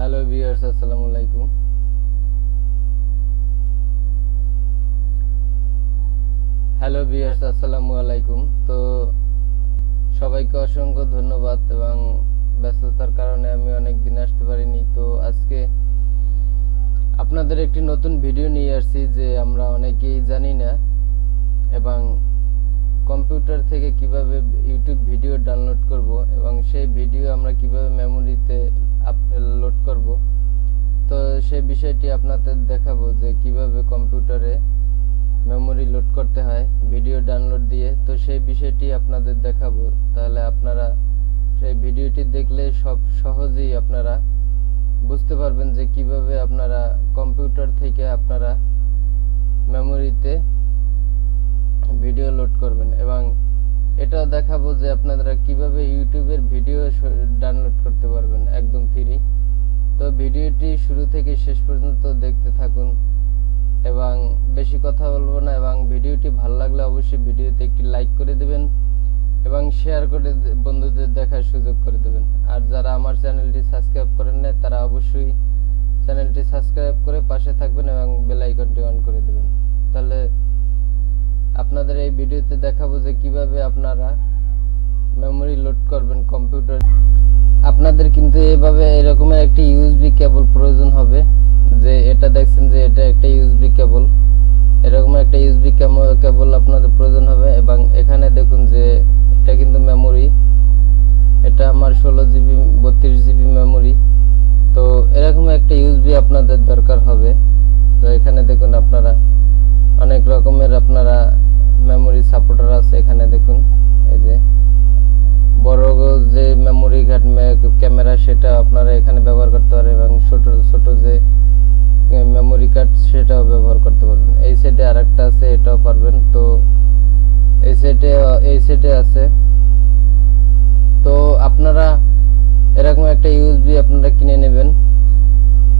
Hello viewers, আসসালামু আলাইকুম। তো সবাইকে অসংখ্য ধন্যবাদ এবং ব্যস্ততার কারণে আমি অনেক দিন আসতে পারিনি। তো আজকে আপনাদের একটি নতুন ভিডিও নিয়ে আসছি যে আমরা অনেকেই জানি না এবং কম্পিউটার থেকে কিভাবে ইউটিউব ভিডিও ডাউনলোড করব এবং সেই ভিডিও আমরা কিভাবে মেমোরিতে আপলোড করব। তো সেই বিষয়টি আপনাদের দেখাবো যে কিভাবে কম্পিউটারে মেমোরি লোড করতে হয় ভিডিও ডাউনলোড দিয়ে। তো সেই বিষয়টি আপনাদের দেখাবো, তাহলে আপনারা সেই ভিডিওটি দেখলে সহজেই আপনারা বুঝতে পারবেন যে কিভাবে আপনারা কম্পিউটার থেকে আপনারা মেমোরিতে ভিডিও লোড করবেন এবং এটাও দেখাবো যে আপনারা কিভাবে ইউটিউবের ভিডিও ডাউনলোড করতে পারবেন একদম ফ্রি। তো ভিডিওটি শুরু থেকে শেষ পর্যন্ত দেখতে থাকুন এবং বেশি কথা বলবো না, এবং ভিডিওটি ভালো লাগলে অবশ্যই ভিডিওতে একটি লাইক করে দেবেন এবং শেয়ার করে বন্ধুদের দেখার সুযোগ করে দেবেন। আর যারা আমার চ্যানেলটি সাবস্ক্রাইব করেন না তারা অবশ্যই চ্যানেলটি সাবস্ক্রাইব করে পাশে থাকবেন এবং বেল আইকনটি অন করে দেবেন। তাহলে আপনাদের এই ভিডিওতে দেখাবো যে কিভাবে আপনারা মেমোরি লোড করবেন কম্পিউটার। আপনাদের কিন্তু এইভাবে এরকমের একটি ইউএসবি কেবল প্রয়োজন হবে, যে এটা দেখছেন যে এটা একটা ইউএসবি কেবল, এরকম একটা ইউএসবি কেবল আপনাদের প্রয়োজন হবে। এবং এখানে দেখুন যে এটা কিন্তু মেমোরি, এটা আমার 16 জিবি 32 জিবি মেমোরি। তো এরকম একটা ইউএসবি আপনাদের দরকার হবে। তো এখানে দেখুন আপনারা অনেক রকমের আপনারা মেমোরি সাপোর্টার আছে। এখানে দেখুন এই যে বড় যে মেমোরি কার্ড ক্যামেরা সেটা আপনারা এখানে ব্যবহার করতে পারেন এবং ছোট ছোট যে মেমোরি কার্ড সেটাও ব্যবহার করতে পারবেন। এই সাইডে আরেকটা আছে, এটাও পারবেন। তো এই সাইডে আছে। তো আপনারা এরকম একটা ইউএসবি আপনারা কিনে নেবেন।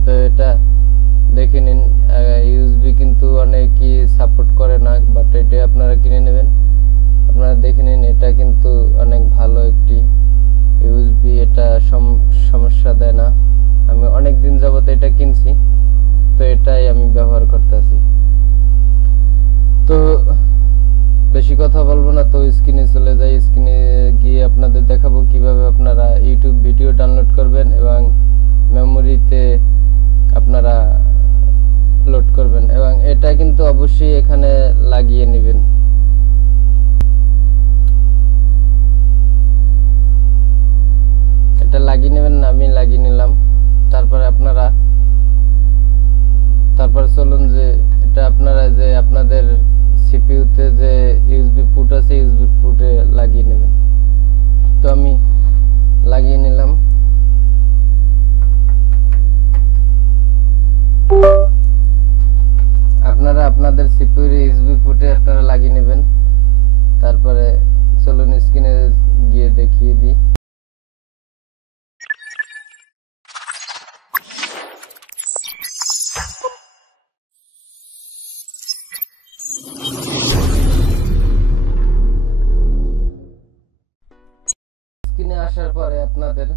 তো এটা দেখে নিন, ইউএসবি কিন্তু অনেকেই সাপোর্ট করে না, বাট এটা আপনারা কিনে নেবেন। আপনারা দেখে নিন, এটা কিন্তু অনেক ভালো একটি ইউএসবি, এটা সমস্যা দেয় না। আমি অনেক দিন যাবত এটা কিনছি, তো এটাই আমি ব্যবহার করতেছি। তো বেশি কথা বলবো না, তো স্ক্রিনে চলে যাই। স্ক্রিনে গিয়ে আপনাদের দেখাবো কিভাবে আপনারা ইউটিউব ভিডিও ডাউনলোড করবেন এবং মেমোরিতে আপনারা লোড করবেন। এবং এটা কিন্তু অবশ্যই এখানে লাগিয়ে নেবেন। এটা লাগিয়ে নেবেন, আমি লাগিয়ে নিলাম। তারপর চলুন যে এটা আপনারা যে আপনাদের সিপিইউতে যে ইউএসবি পোর্ট আছে ইউএসবি পোর্টে লাগিয়ে নেবেন। তো আমি লাগিয়ে নিলাম। আপনারা আপনাদের সিপিইউর ইউএসবি পোর্টে আপনারা লাগিয়ে নেবেন। তারপরে চলুন স্ক্রিনে গিয়ে দেখিয়ে দিই। স্ক্রিনে আসার পরে আপনাদের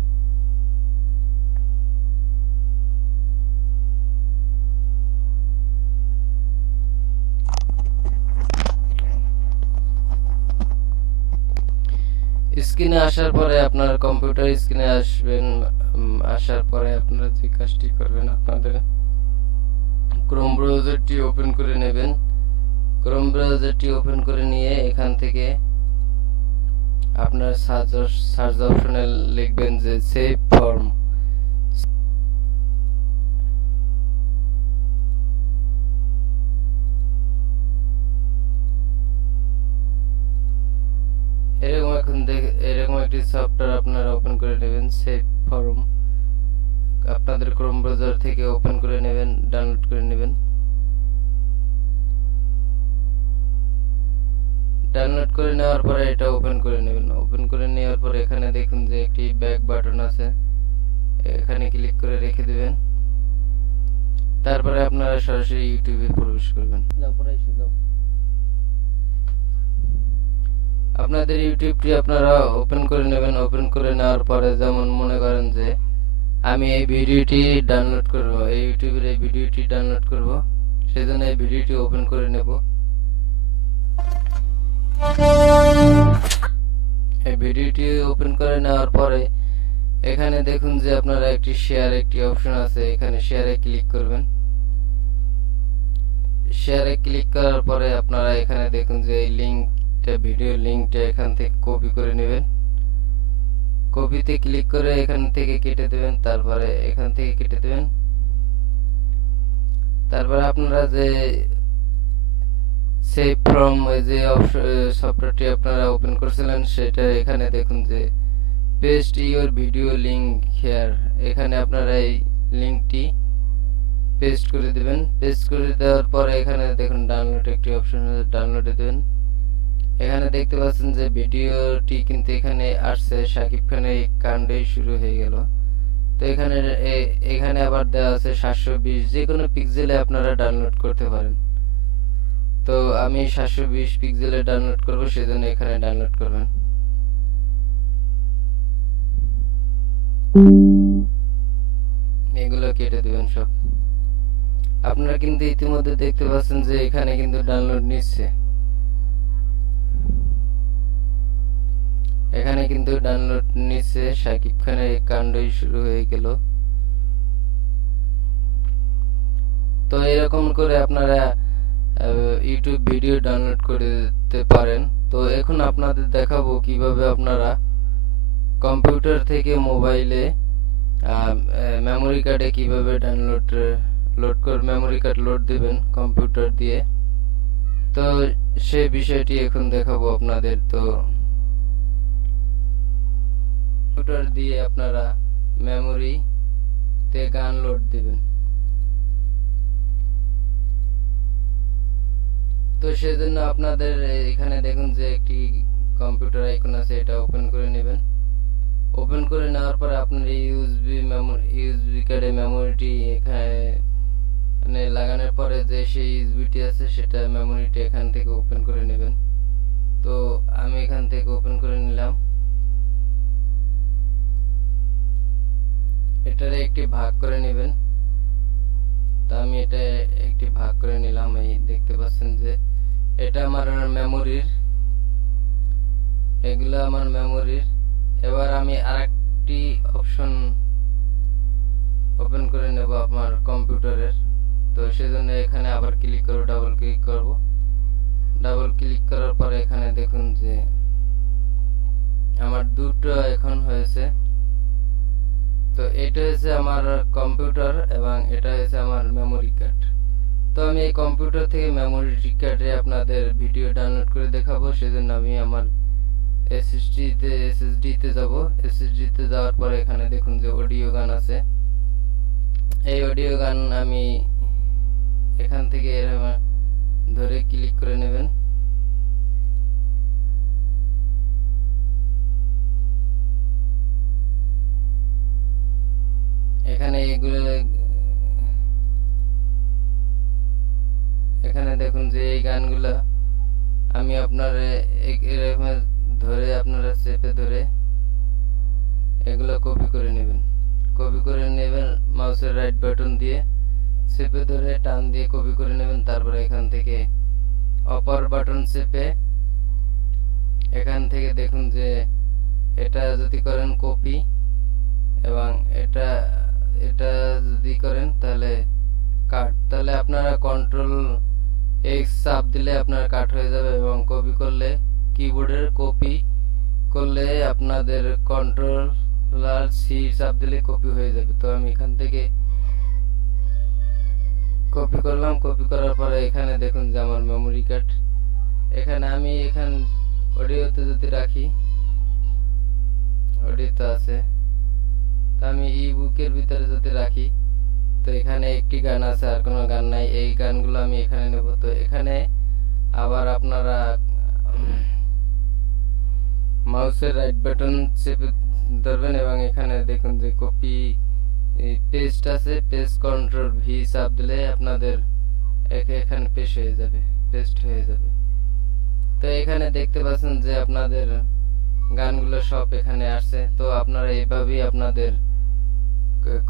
আপনার কম্পিউটার স্ক্রিনে আসবেন। আসার পরে আপনারা যে কাজটি করবেন, আপনাদের ক্রোম ব্রাউজারটি ওপেন করে নেবেন। ক্রোম ব্রাউজারটি ওপেন করে নিয়ে এখান থেকে আপনার সার্চ অপশনে লিখবেন যে সেভ ফর্ম। এরকম একটি সফটওয়্যার আপনারা ওপেন করে নেবেন, সেভ ফর্ম। আপনাদের ক্রোম ব্রাউজার থেকে ওপেন করে নেবেন, ডাউনলোড করে নেবেন। ডাউনলোড করে নেওয়ার পরে এটা ওপেন করে নেবেন। ওপেন করে নেওয়ার পরে এখানে দেখুন যে একটি ব্যাক বাটন আছে, এখানে ক্লিক করে রেখে দিবেন। তারপরে আপনারা সরাসরি ইউটিউবে প্রবেশ করবেন। আপনাদের ইউটিউবটি আপনারা ওপেন করে নেবেন। ওপেন করে নেওয়ার পরে যেমন মনে করেন যে আমি এই ভিডিওটি ডাউনলোড করব, এই ইউটিউবের এই ভিডিওটি ডাউনলোড করব, সেজন্য এই ভিডিওটি ওপেন করে নেব। এই ভিডিওটি ওপেন করে নেওয়ার পরে এখানে দেখুন যে আপনারা একটি শেয়ার একটি অপশন আছে, এখানে শেয়ারে ক্লিক করবেন। শেয়ারে ক্লিক করার পরে আপনারা এখানে দেখুন যে এই লিংকটা, ভিডিও লিংকটা এখান থেকে কপি করে নেবেন। কপিতে ক্লিক করে এখান থেকে কেটে দেবেন, তারপরে এখান থেকে কেটে দেবেন। তারপরে আপনারা যে সেভ ফ্রম ওই যে সফটওয়্যারটি আপনারা ওপেন করেছিলেন সেটা এখানে দেখুন যে paste your video link here, এখানে আপনারা এই লিংকটি পেস্ট করে দিবেন। পেস্ট করে দেওয়ার পরে এখানে দেখুন ডাউনলোড একটি অপশন আছে, ডাউনলোডে দেবেন। এখানে দেখতে পাচ্ছেন যে ভিডিওটি কিন্তু এখানে আসছে, শাকিব খানের এই কাণ্ডই শুরু হয়ে গেল। তো এখানে আবার দেওয়া আছে 720, যে কোনো পিক্সেলে আপনারা ডাউনলোড করতে পারেন। তো আমি 720 পিক্সেলে ডাউনলোড করব, সেজন্য এখানে ডাউনলোড করবেন। এগুলো কেটে দিবেন সব। আপনারা কিন্তু ইতিমধ্যে দেখতে পাচ্ছেন যে এখানে কিন্তু ডাউনলোড নিচ্ছে, এখানে কিন্তু ডাউনলোড নিচ্ছে। শাকিব খানের এই কাণ্ডই শুরু হয়ে গেল। তো এরকম করে আপনারা ইউটিউব ভিডিও ডাউনলোড করতে পারেন। তো এখন আপনাদের দেখাবো কিভাবে আপনারা কম্পিউটার থেকে মোবাইলে মেমোরি কার্ডে কিভাবে মেমোরি কার্ড লোড দিবেন কম্পিউটার দিয়ে। তো সেই বিষয়টি এখন দেখাবো আপনাদের। তো কম্পিউটার দিয়ে আপনারা মেমোরি তে গান লোড দিবেন। তো সেজন্য আপনাদের এখানে দেখুন যে একটি কম্পিউটার আইকন আছে, এটা ওপেন করে নেবেন। ওপেন করে নেওয়ার পর আপনার ইউএসবি কার্ডে মেমোরিটি এখানে লাগানোর পরে যে সেই ইউএসবিটি আছে সেটা মেমোরিটি এখান থেকে ওপেন করে নেবেন। তো আমি এখান থেকে ওপেন করে নিলাম। এটারে একটি ভাগ করে নেবেন। তো আমি এটা একটি ভাগ করে নিলাম। এই দেখতে পাচ্ছেন যে এটা আমার মেমোরির, এগুলো আমার মেমোরির। এবার আমি আরেকটি অপশন ওপেন করে নেব আমার কম্পিউটারের। তো সেজন্য এখানে আবার ক্লিক করব, ডাবল ক্লিক করব। ডাবল ক্লিক করার পরে এখানে দেখুন যে আমার দুটো এখন হয়েছে। তো এটা হচ্ছে আমার কম্পিউটার এবং এটা হচ্ছে আমার মেমোরি কার্ড। তো আমি এই কম্পিউটার থেকে মেমোরি কার্ডে আপনাদের ভিডিও ডাউনলোড করে দেখাবো, সেজন্য আমি আমার এসএসডি তে যাব। এসএসডি তে যাওয়ার পরে এখানে দেখুন যে অডিও গান আছে। এই অডিও গান আমি এখান থেকে এরকম ধরে ক্লিক করে নেবেন। এখানে এখানে দেখুন যে এই গানগুলো আমি আপনার এরকম ধরে আপনারা চেপে ধরে এগুলো কপি করে নেবেন। কপি করে নেবেন মাউসের রাইট বাটন দিয়ে চেপে ধরে টান দিয়ে কপি করে নেবেন। তারপরে এখান থেকে অপর বাটন চেপে এখান থেকে দেখুন যে এটা যদি করেন কপি এবং এটা যদি করেন তাহলে কাট, তাহলে আপনারা কন্ট্রোল এক্স চাপ দিলে আপনার কাট হয়ে যাবে এবং কপি করলে কিবোর্ডের কপি করলে আপনাদের কন্ট্রোল আর সি চাপ দিলে কপি হয়ে যাবে। তো আমি এখান থেকে কপি করলাম। কপি করার পরে এখানে দেখুন যে আমার মেমোরি কার্ড, এখানে আমি অডিওতে যদি রাখি, অডিওতে আছে। তো আমি ই বুকের ভিতরে যদি রাখি, তো এখানে একটি গান আছে আর কোনো গান নাই, এই গানগুলো আমি এখানে নেব। তো এখানে আবার আপনারা মাউসের রাইট বাটন চেপে ধরবেন এবং এখানে দেখুন যে কপি পেস্ট আছে, পেস্ট কন্ট্রোল ভি চাপ দিলে আপনাদের এখানে পেস্ট হয়ে যাবে। তো এখানে দেখতে পাচ্ছেন যে আপনাদের গানগুলো সব এখানে আসছে। তো আপনারা এইভাবেই আপনাদের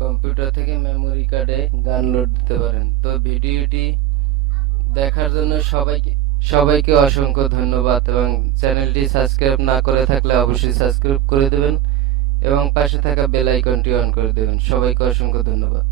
কম্পিউটার থেকে মেমোরি কার্ডে গান লোড দিতে পারেন। তো ভিডিওটি দেখার জন্য সবাইকে অসংখ্য ধন্যবাদ, এবং চ্যানেলটি সাবস্ক্রাইব না করে থাকলে অবশ্যই সাবস্ক্রাইব করে দেবেন এবং পাশে থাকা বেল আইকনটি অন করে দেবেন। সবাইকে অসংখ্য ধন্যবাদ।